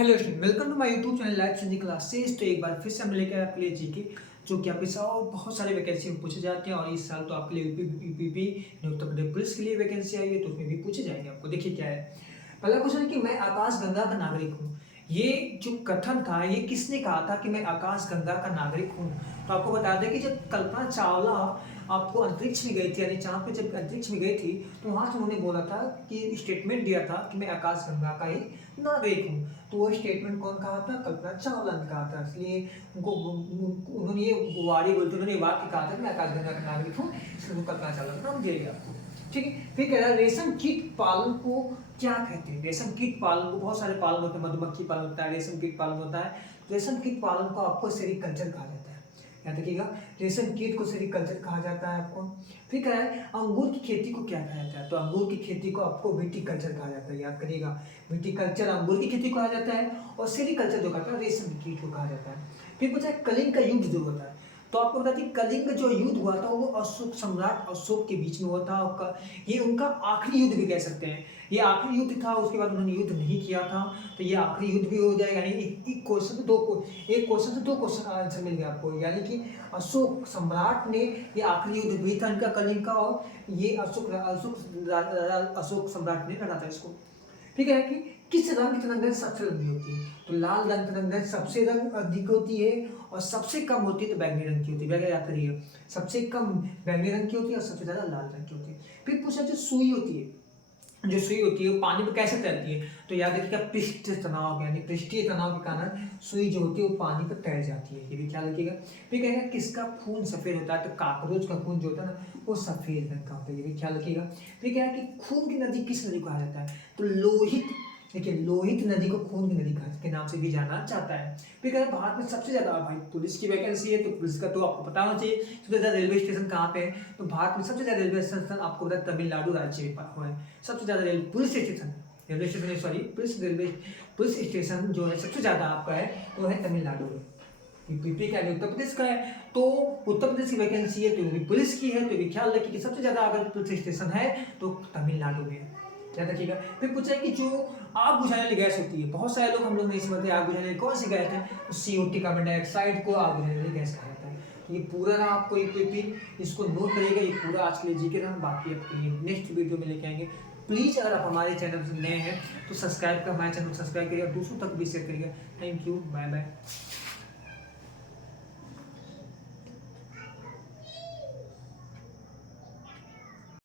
Hello student, welcome to my YouTube channel life changing classes. तो एक बार फिर से हम लेकर आपके लिए जीके जो कि आपके साथ बहुत सारे वैकेंसी में पूछे जाते हैं और इस साल तो आपके लिए यूपीपी उत्तर प्रदेश पुलिस के लिए वैकेंसी आई है तो उसमें भी पूछे जाएंगे आपको। देखिए क्या है, पहला क्वेश्चन है कि मैं आकाश गंगा का नागरिक हूँ। ये जो कथन था ये किसने कहा था कि मैं आकाश गंगा का नागरिक हूँ? तो आपको बता दें कि जब कल्पना चावला आपको अंतरिक्ष में गई थी, यानी चांद पे जब अंतरिक्ष में गई थी तो वहां से उन्होंने बोला था कि स्टेटमेंट दिया था कि मैं आकाश गंगा का ही नागरिक हूँ। तो वो स्टेटमेंट कौन कहा था? कल्पना चावला ने कहा था। इसलिए उनको उन्होंने ये वारी बोलते उन्होंने ये वाक्य कहा था कि मैं आकाश गंगा का नागरिक हूँ, इसलिए वो कल्पना चावला का नाम दिया गया आपको। ठीक है, फिर कह रहा है रेशम कीट पालन को क्या कहते हैं? रेशम कीट पालन को बहुत सारे पालन होते हैं, मधुमक्खी पालन होता है, रेशम कीट पालन होता है। रेशम कीट पालन को आपको सेरीकल्चर कहा जाता है। याद रखिएगा, रेशम कीट को सेरीकल्चर कहा जाता है आपको। फिर कह रहा है अंगूर की खेती को क्या कहा जाता है? तो अंगूर की खेती को आपको विटीकल्चर कहा जाता है। याद करिएगा, विटीकल्चर अंगूर की खेती को कहा जाता है और सेरीकल्चर जो कहता है रेशम कीट को कहा जाता है। फिर पूछा है कलिंग का युद्ध जो होता है, तो आपको बता दें कलिंग जो युद्ध हुआ था वो अशोक सम्राट अशोक के बीच में हुआ था और ये उनका आखिरी युद्ध भी कह सकते हैं। ये आखिरी युद्ध था, उसके बाद उन्होंने युद्ध नहीं किया था, तो ये आखिरी युद्ध भी हो जाएगा। यानी एक क्वेश्चन से एक क्वेश्चन से दो क्वेश्चन आंसर मिल गया आपको। यानी कि अशोक सम्राट ने ये आखिरी युद्ध भी था इनका कलिंग का, और ये अशोक सम्राट ने लड़ा था इसको। ठीक है कि किस रंग की तिरंगा सबसे लंबी होती है? तो लाल रंग तिरंगा सबसे रंग अधिक होती है और सबसे कम होती है तो बैंगनी रंग की होती है। याद करिए, सबसे कम बैंगनी रंग की होती है और सबसे ज्यादा लाल रंग की होती है। फिर पूछा जो सुई होती है, जो सुई होती है वो पानी में कैसे तैरती है? तो याद रखिएगा पृष्ठ तनाव, यानी पृष्ठीय तनाव के कारण सुई जो होती है वो पानी पर तैर जाती है, ये भी ख्याल रखिएगा। फिर कहेगा किसका खून सफेद होता है? तो काकरोच का खून जो होता है ना वो सफेद रंग का होता है, ये भी ख्याल रखिएगा। फिर क्या है कि खून की नदी किस नदी को कहा जाता है? तो लोहित। देखिए, लोहित नदी को खून की नदी के नाम से भी जाना जाता है। फिर कहते हैं भारत में सबसे ज्यादा, भाई पुलिस की वैकेंसी है तो पुलिस का तो आपको पता होना चाहिए सबसे ज्यादा रेलवे स्टेशन कहाँ पे है। तो भारत में सबसे ज्यादा रेलवे स्टेशन आपको पता है तमिलनाडु राज्य में है। सबसे ज्यादा पुलिस स्टेशन जो है सबसे ज्यादा आपका है वो है तमिलनाडु में। यूपी का उत्तर प्रदेश का है, तो उत्तर प्रदेश की वैकेंसी है तो भी पुलिस की है, तो भी ख्याल रखिए कि सबसे ज्यादा अगर पुलिस स्टेशन है तो तमिलनाडु में है। याद रखिएगा। फिर पूछा है कि जो आग बुझाने वाली गैस होती है, बहुत सारे लोग हम लोग नहीं समझते आग बुझाने वाली कौन सी गैस है? तो CO2 कार्बन डाइऑक्साइड को आग बुझाने वाली गैस कहा जाता है। तो ये पूरा ना आपको इसको नोट करिएगा, ये पूरा आज के लिए जीके ना, बाकी आपके लिए नेक्स्ट वीडियो में लेके आएंगे। प्लीज अगर आप हमारे चैनल से नए हैं तो सब्सक्राइब कर, हमारे चैनल को सब्सक्राइब करिए और दूसरों तक भी शेयर करिएगा। Thank you, bye bye.